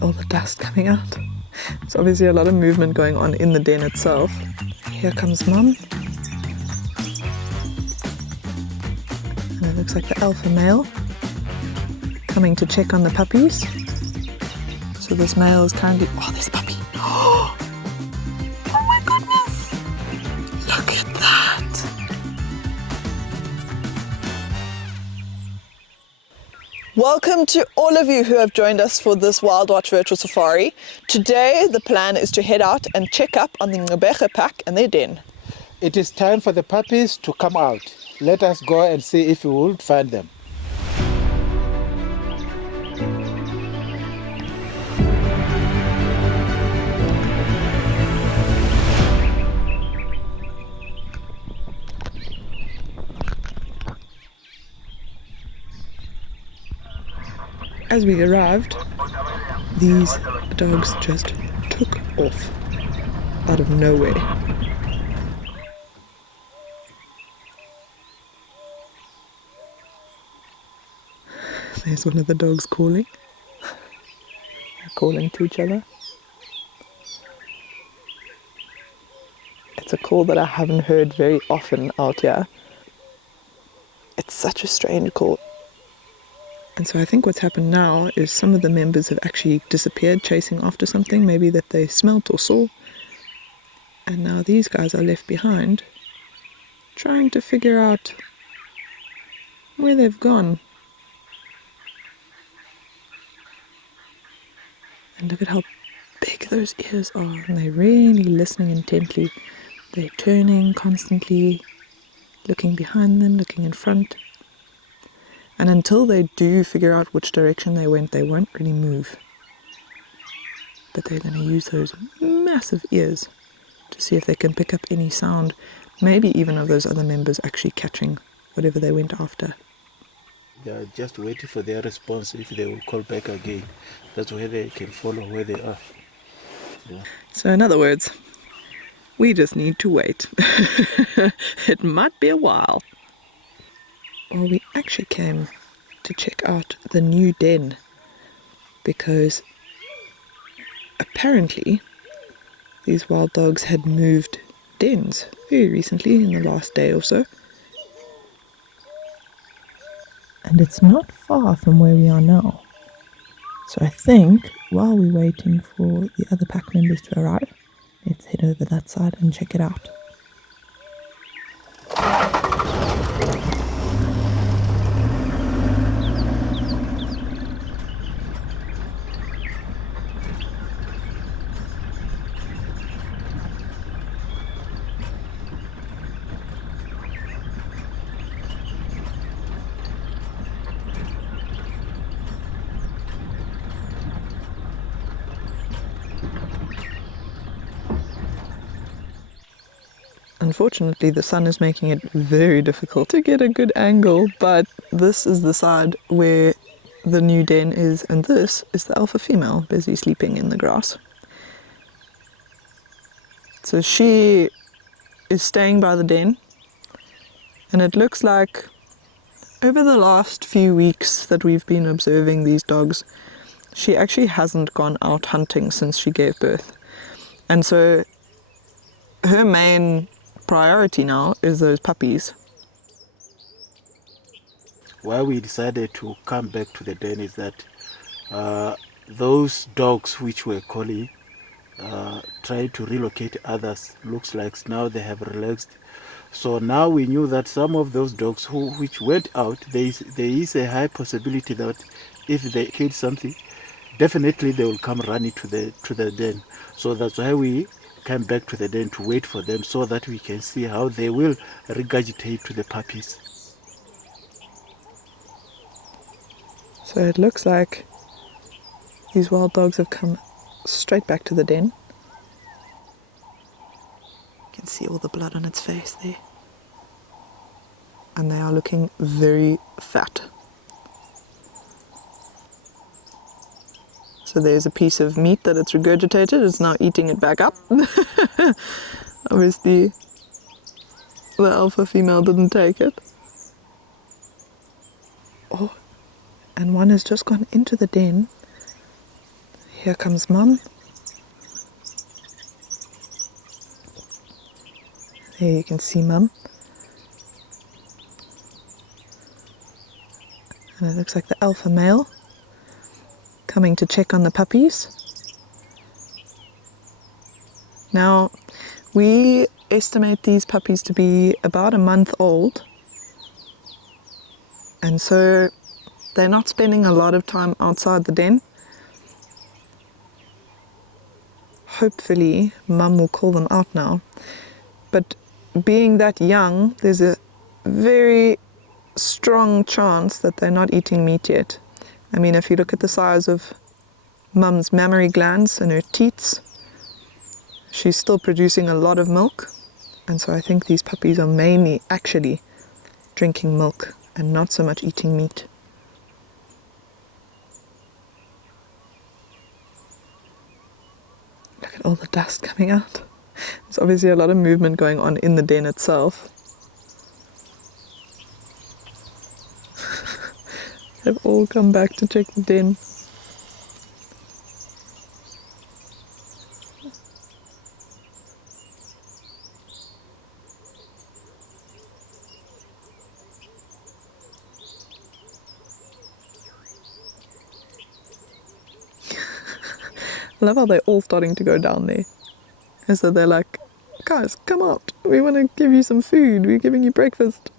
at all the dust coming out. There's obviously a lot of movement going on in the den itself. Here comes Mum. And it looks like the alpha male coming to check on the puppies. So this male is currently... Oh, there's a puppy. Oh my goodness! Look at that! Welcome to all of you who have joined us for this WILDwatch Virtual Safari. Today the plan is to head out and check up on the Nxabega pack and their den. It is time for the puppies to come out. Let us go and see if we will find them. As we arrived, these dogs just took off out of nowhere. There's one of the dogs calling. They're calling to each other. It's a call that I haven't heard very often out here. It's such a strange call. And so I think what's happened now is some of the members have actually disappeared chasing after something, maybe that they smelt or saw. And now these guys are left behind, trying to figure out where they've gone. And look at how big those ears are, and they're really listening intently. They're turning constantly, looking behind them, looking in front. And until they do figure out which direction they went, they won't really move. But they're going to use those massive ears to see if they can pick up any sound, maybe even of those other members actually catching whatever they went after. They are just waiting for their response if they will call back again. That's where they can follow where they are. Yeah. So in other words, we just need to wait. It might be a while. Well, we actually came to check out the new den because apparently these wild dogs had moved dens very recently, in the last day or so. And it's not far from where we are now. So I think while we're waiting for the other pack members to arrive, let's head over that side and check it out. Unfortunately, the sun is making it very difficult to get a good angle, but this is the side where the new den is, and this is the alpha female busy sleeping in the grass. So she is staying by the den, and it looks like over the last few weeks that we've been observing these dogs, she actually hasn't gone out hunting since she gave birth. And so her main priority now is those puppies. Why we decided to come back to the den is that those dogs which were calling, trying to relocate others, looks like now they have relaxed. So now we knew that some of those dogs which went out, there is a high possibility that if they killed something, definitely they will come running to the den. So that's why we came back to the den to wait for them so that we can see how they will regurgitate to the puppies. So it looks like these wild dogs have come straight back to the den. You can see all the blood on its face there. And they are looking very fat. So there's a piece of meat that it's regurgitated. It's now eating it back up. Obviously, the alpha female didn't take it. Oh, and one has just gone into the den. Here comes Mum. There you can see Mum. And it looks like the alpha male coming to check on the puppies. Now, we estimate these puppies to be about a month old. And so they're not spending a lot of time outside the den. Hopefully, Mum will call them out now. But being that young, there's a very strong chance that they're not eating meat yet. I mean, if you look at the size of Mum's mammary glands and her teats, she's still producing a lot of milk. And so I think these puppies are mainly actually drinking milk and not so much eating meat. Look at all the dust coming out. There's obviously a lot of movement going on in the den itself. They've all come back to check the den. I love how they're all starting to go down there. And so they're like, guys, come out. We want to give you some food. We're giving you breakfast.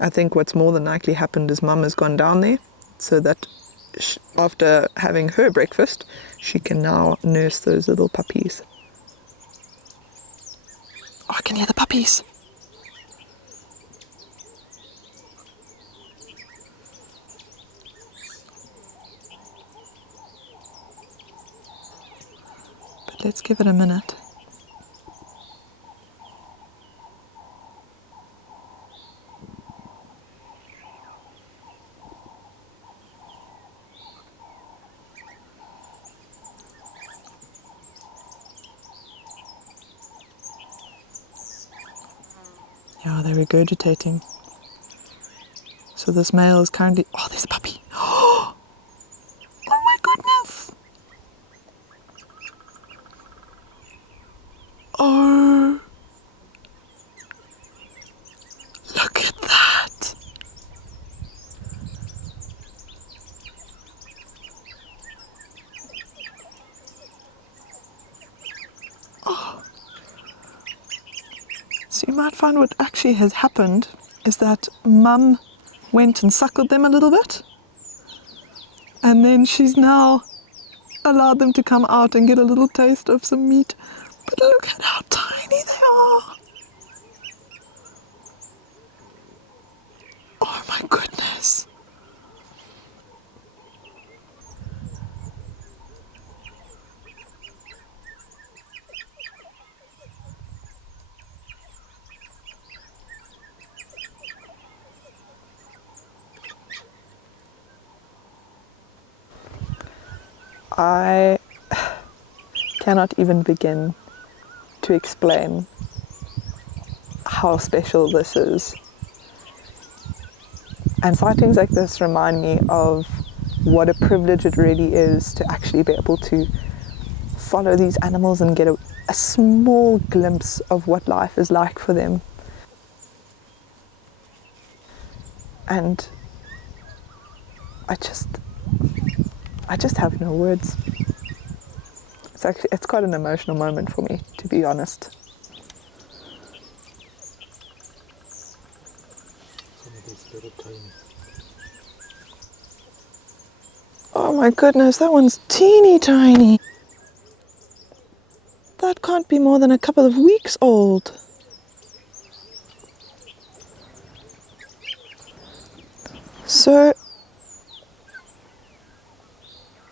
I think what's more than likely happened is Mum has gone down there so that after having her breakfast, she can now nurse those little puppies. Oh, I can hear the puppies. But let's give it a minute. Yeah, they're regurgitating. So this male is currently... Oh, there's a puppy. Oh my goodness. Oh. Look at that. Oh. So you might find what actually has happened is that Mum went and suckled them a little bit, and then she's now allowed them to come out and get a little taste of some meat. But look at how tiny they are. Oh my goodness. I cannot even begin to explain how special this is. And sightings like this remind me of what a privilege it really is to actually be able to follow these animals and get a small glimpse of what life is like for them. And I just have no words. It's quite an emotional moment for me, to be honest. Oh my goodness, that one's teeny tiny. That can't be more than a couple of weeks old. So,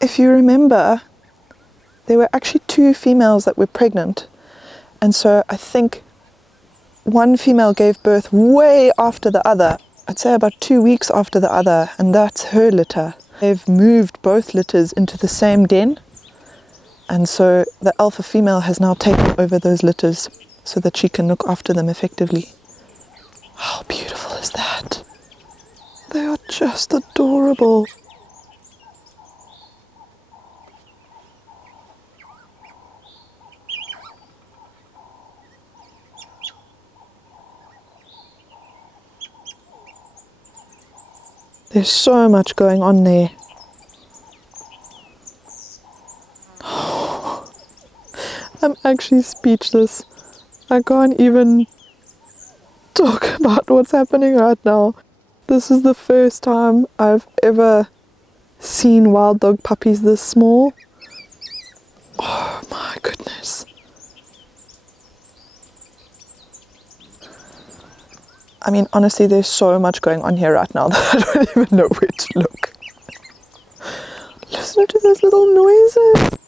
if you remember, there were actually two females that were pregnant. And so I think one female gave birth way after the other. I'd say about 2 weeks after the other, and that's her litter. They've moved both litters into the same den. And so the alpha female has now taken over those litters so that she can look after them effectively. How beautiful is that? They are just adorable. There's so much going on there. I'm actually speechless. I can't even talk about what's happening right now. This is the first time I've ever seen wild dog puppies this small. Oh my goodness. I mean, honestly, there's so much going on here right now that I don't even know where to look. Listen to those little noises.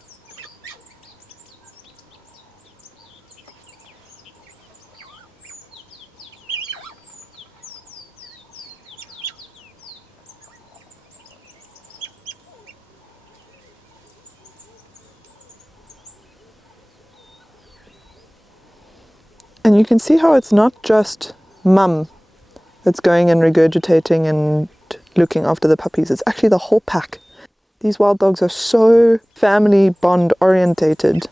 And you can see how it's not just mum that's going and regurgitating and looking after the puppies. It's actually the whole pack. These wild dogs are so family bond orientated.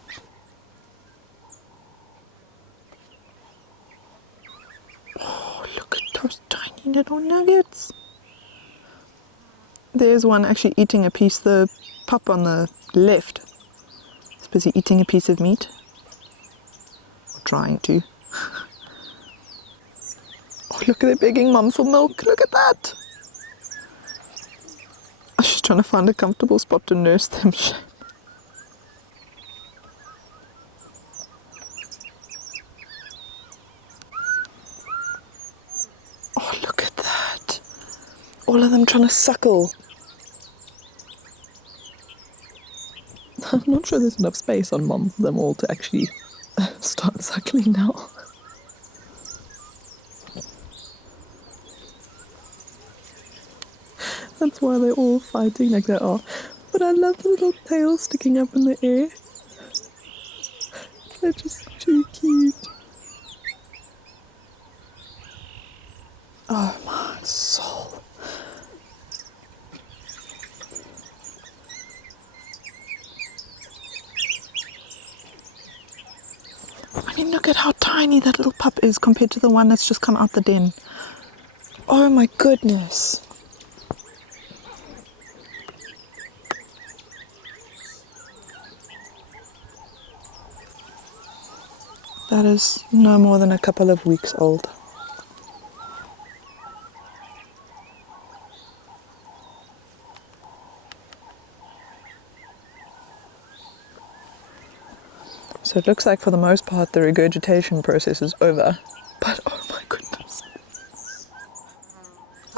Oh, look at those tiny little nuggets. There's one actually eating a piece, the pup on the left is busy eating a piece of meat. Or trying to. Oh, look, they're begging mum for milk. Look at that. She's trying to find a comfortable spot to nurse them. Oh, look at that. All of them trying to suckle. I'm not sure there's enough space on mum for them all to actually start suckling now. That's why they're all fighting like they are. But I love the little tails sticking up in the air. They're just too cute. Oh my soul. I mean, look at how tiny that little pup is compared to the one that's just come out the den. Oh my goodness. That is no more than a couple of weeks old. So it looks like for the most part the regurgitation process is over. But oh my goodness.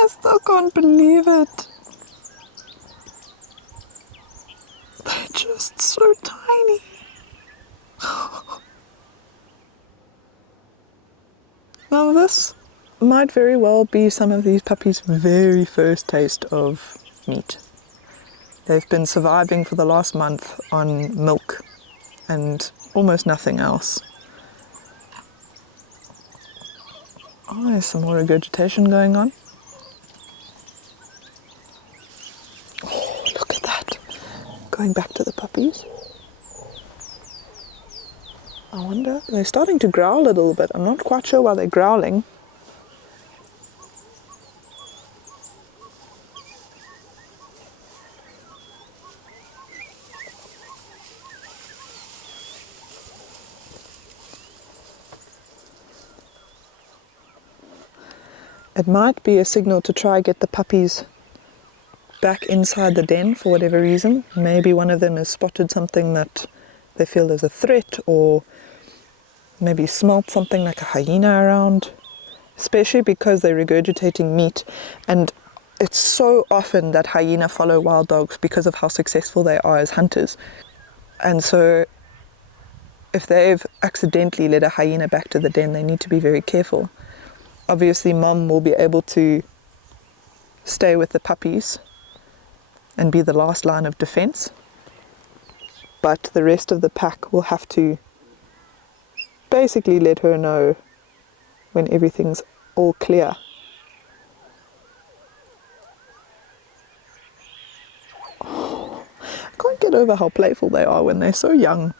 I still can't believe it. They're just so tiny. Now this might very well be some of these puppies' very first taste of meat. They've been surviving for the last month on milk and almost nothing else. Oh, there's some more regurgitation going on. Oh, look at that. Going back to the puppies. I wonder, they're starting to growl a little bit. I'm not quite sure why they're growling. It might be a signal to try get the puppies back inside the den for whatever reason. Maybe one of them has spotted something that they feel is a threat, or maybe smelt something like a hyena around, especially because they're regurgitating meat. And it's so often that hyena follow wild dogs because of how successful they are as hunters. And so if they've accidentally led a hyena back to the den, they need to be very careful. Obviously, mom will be able to stay with the puppies and be the last line of defense, but the rest of the pack will have to basically let her know when everything's all clear. I can't get over how playful they are when they're so young.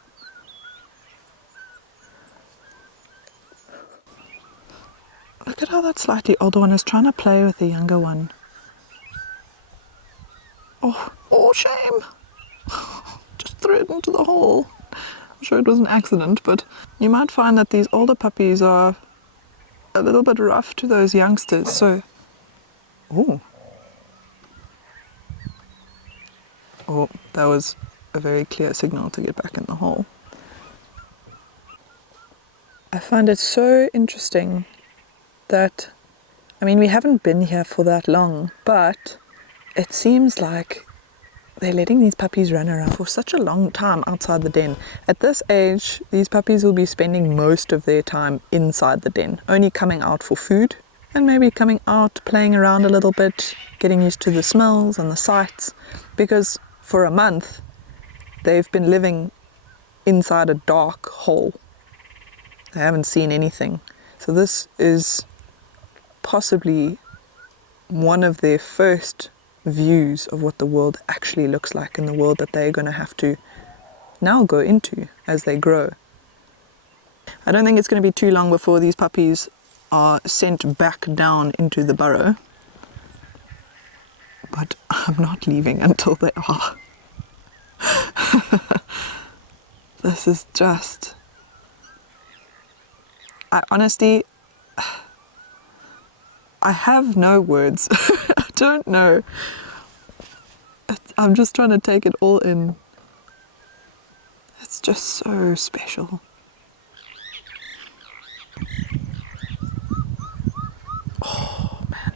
Look at how that slightly older one is trying to play with the younger one. Oh, shame. Just threw it into the hole. I'm sure it was an accident, but you might find that these older puppies are a little bit rough to those youngsters, so... Oh, that was a very clear signal to get back in the hole. I find it so interesting that, I mean, we haven't been here for that long, but it seems like they're letting these puppies run around for such a long time outside the den. At this age, these puppies will be spending most of their time inside the den, only coming out for food and maybe coming out, playing around a little bit, getting used to the smells and the sights, because for a month they've been living inside a dark hole. They haven't seen anything. So this is possibly one of their first views of what the world actually looks like, in the world that they're going to have to now go into as they grow. I don't think it's going to be too long before these puppies are sent back down into the burrow, but I'm not leaving until they are. This is just... I have no words. I don't know. I'm just trying to take it all in. It's just so special. Oh, man.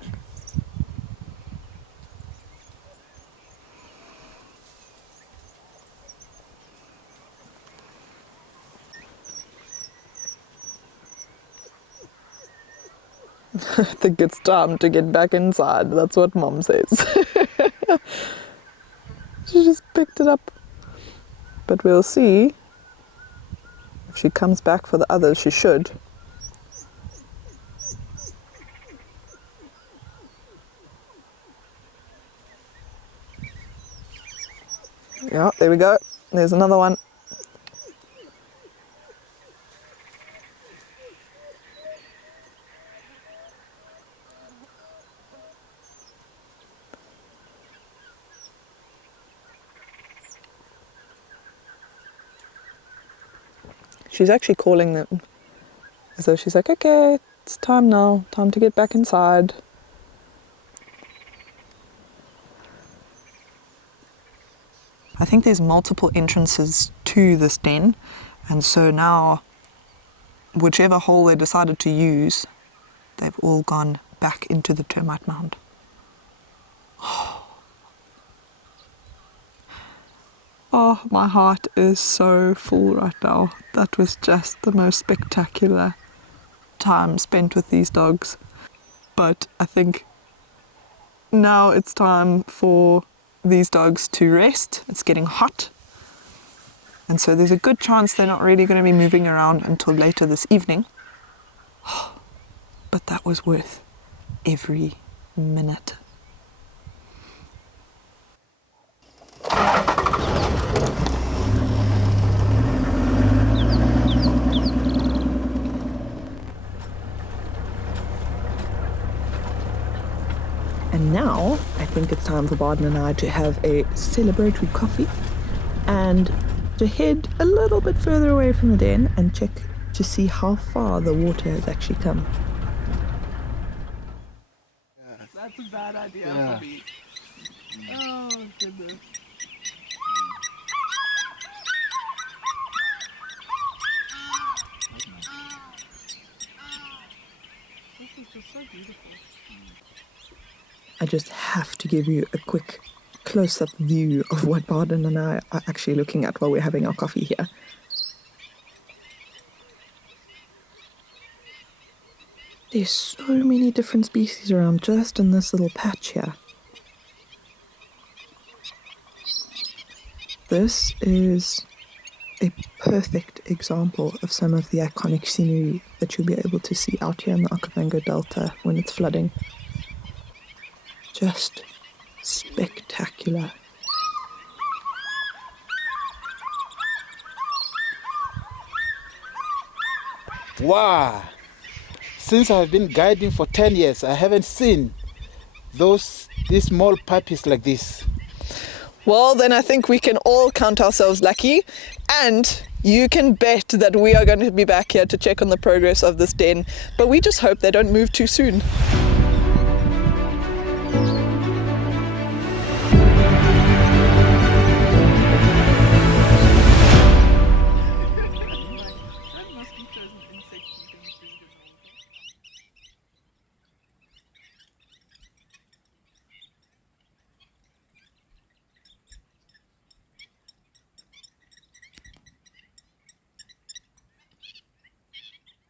I think it's time to get back inside. That's what Mom says. She just picked it up. But we'll see if she comes back for the others. She should. Yeah, there we go. There's another one. She's actually calling them. So she's like, okay, it's time now. Time to get back inside. I think there's multiple entrances to this den. And so now, whichever hole they decided to use, they've all gone back into the termite mound. Oh, my heart is so full right now. That was just the most spectacular time spent with these dogs. But I think now it's time for these dogs to rest. It's getting hot. And so there's a good chance they're not really going to be moving around until later this evening. But that was worth every minute. And now, I think it's time for Barden and I to have a celebratory coffee and to head a little bit further away from the den and check to see how far the water has actually come. That's a bad idea for me. Oh, goodness. This is just so beautiful. I just have to give you a quick close-up view of what Barden and I are actually looking at while we're having our coffee here. There's so many different species around just in this little patch here. This is a perfect example of some of the iconic scenery that you'll be able to see out here in the Okavango Delta when it's flooding. Just spectacular. Wow! Since I've been guiding for 10 years, I haven't seen these small puppies like this. Well, then I think we can all count ourselves lucky, and you can bet that we are going to be back here to check on the progress of this den, but we just hope they don't move too soon.